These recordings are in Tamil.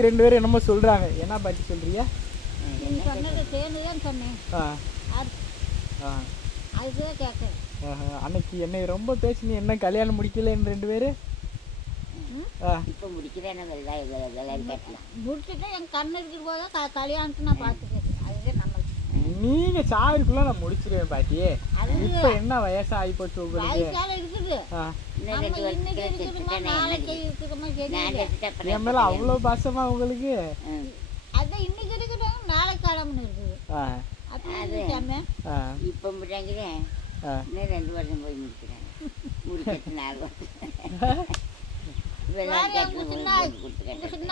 ரெண்டு பேரும் என்னமோ சொல்றாங்க. என்ன பாட்டி ஆஹா. அன்னைக்கு என்னை ரொம்ப பேசி நீ என்ன கல்யாணம் முடிக்கலன்னு ரெண்டு பேரு? ஆ. இப்போ முடிக்கிறேன் முடிச்சுட்டு என் கண்ணு இருக்கிற போது கல்யாணத்தை நான் பார்த்துக்கிறேன் நீங்க சாவிற்குள்ள நான் முடிச்சிருவேன் பாட்டி இப்ப என்ன வயசு ஆகி போச்சு உங்களுக்கு? என் மேல அவ்வளவு பாசமா உங்களுக்கு. அதான் இன்னைக்கு இருக்குது நாளைக்கு கிளம்புன்னு இருக்குது. இப்போ முடிக்கிறேன் இன்னும் ரெண்டு வருஷம் போய் முடிக்கிறேன் முடிக்கிறது நாலு வருஷம் சின்ன சின்ன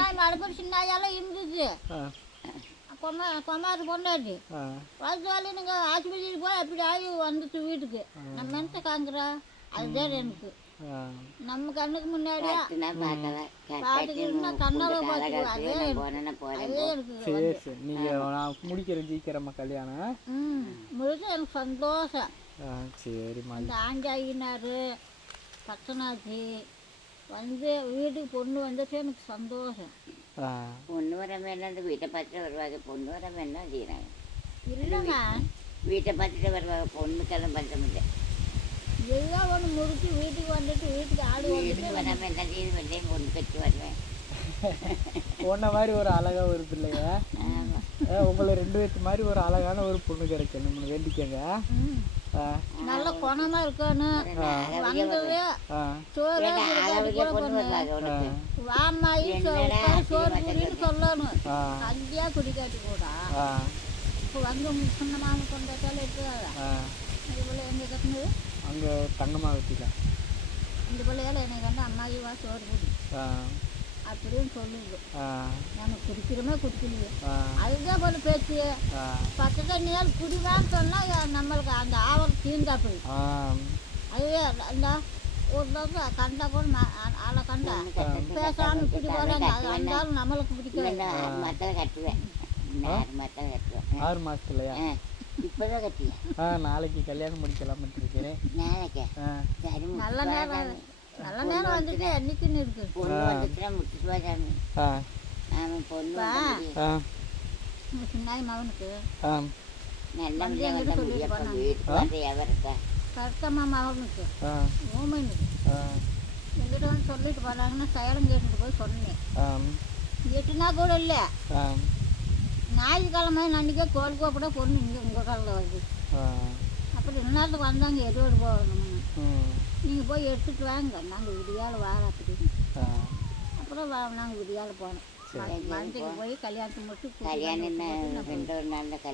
சின்னாயெல்லாம் இருந்துச்சு. ஆ. கொமா கொமாரு பொண்டாட்டி. ஆ. வயசால நீங்க ஆஸ்பத்திரிக்கு போய் அப்படி ஆகி வந்துச்சு வீட்டுக்கு. நம்ம என்ன காங்குறா அதுதான் எனக்கு. நம்ம கண்ணுக்கு எனக்கு. சரி நான் முடிக்கிறேன் சீக்கிரமா கல்யாணம். ம். முழுக்க எனக்கு சந்தோஷம். ஆ சரிம்மா இந்த ஆஞ்சாயினார் பச்சனாச்சி வந்து வீட்டுக்கு பொண்ணு வந்துட்டு எனக்கு சந்தோஷம். பொண்ணு வேண்டாம் அந்த வீட்டை பார்த்துட்டு வருவாங்க பொண்ணு வர வேண்டாம் செய்கிறாங்க இல்லைங்க வீட்டை பார்த்துட்டு வருவாங்க பொண்ணுக்கெல்லாம் பண்ண முடியல எல்லாம் ஒன்று முடிச்சு வீட்டுக்கு வந்துட்டு வீட்டுக்கு ஆடு வீட்டுக்கு வர வேண்டாம் செய்து வந்தேன் பொண்ணு கட்டி வருவேன் உன்ன மாதிரி ஒரு அழகா ஒரு ஆ, உங்களை ரெண்டு பேர்த்து மாதிரி ஒரு அழகான ஒரு பொண்ணு கிடைக்கணும் வேண்டிக்கங்க ம் ஆ. நல்ல குணமாக இருக்கணும் வந்தது சோறு வாமாயி சோறு புரின்னு சொல்லணும். கஞ்சியாக குடிக்காட்டி கூட இப்போ வந்து சின்ன மாமன் ஆ. இந்த பிள்ளை எங்கே கட்டுனது அங்க இந்த பிள்ளையால என்னை கண்டு அம்மாயி வா சோறு குடி. அப்படின்னு சொல்லுது. ஆ. நம்ம குடிக்கிறோமே குடிக்கலையே? அதுதான் போல பேச்சு. பத்து தண்ணியால் குடிவான்னு சொன்னால் நம்மளுக்கு அந்த ஆவரம் ஆ. அதுவே அந்த ஒரு கண்டா கூட ம- ஆ- ஆளை கண்டா. பேசாமல் இப்படி போகிறாங்க அது வந்தாலும் நம்மளுக்கு இன்னும் ஆறு மாதத்தில் கட்டுவேன். ஆறு மாதத்தில் கட்டுவேன். ஆறு மாசத்துலயா? ஆ. இப்போதான் கட்டியா ஆ நாளைக்கு கல்யாணம் நாளைக்கே? ஆ. சரி நல்ல நேரம் நல்ல நேரம் வந்துட்டு என்னைக்குன்னு இருக்கு. பொண்ணு வந்துச்சுன்னா முடிச்சுட்டு வா சாமி. ஆ. அவன் பொண்ணு சின்னாய் மகனுக்கு. ஆ. நல்ல கருத்தம்மா மகனுக்கு ஆ ஊமைனுக்கு ஆ எங்கிட்ட வந்து சொல்லிட்டு போனாங்கன்னா சேலம் கேட்டுட்டு போய் சொன்னேன் எட்டுனா கூட இல்லை ஆ ஞாயிற்றுக்கிழமை அன்றைக்கே கோல் கோப்பட பொண்ணு இங்கே உங்கள் காலில் வருது ஆ அப்படி இந்நேரத்துக்கு வந்தாங்க எதோடு போகணும் ம் நீங்கள் போய் எடுத்துட்டு வாங்க நாங்கள் விடியால் வார அப்படின்னு அப்புறம் வா நாங்கள் விடியால் போனோம் மந்தைக்கு போய் கல்யாணத்தை மட்டும் கல்யாணம் நாளில் கல்யாணம்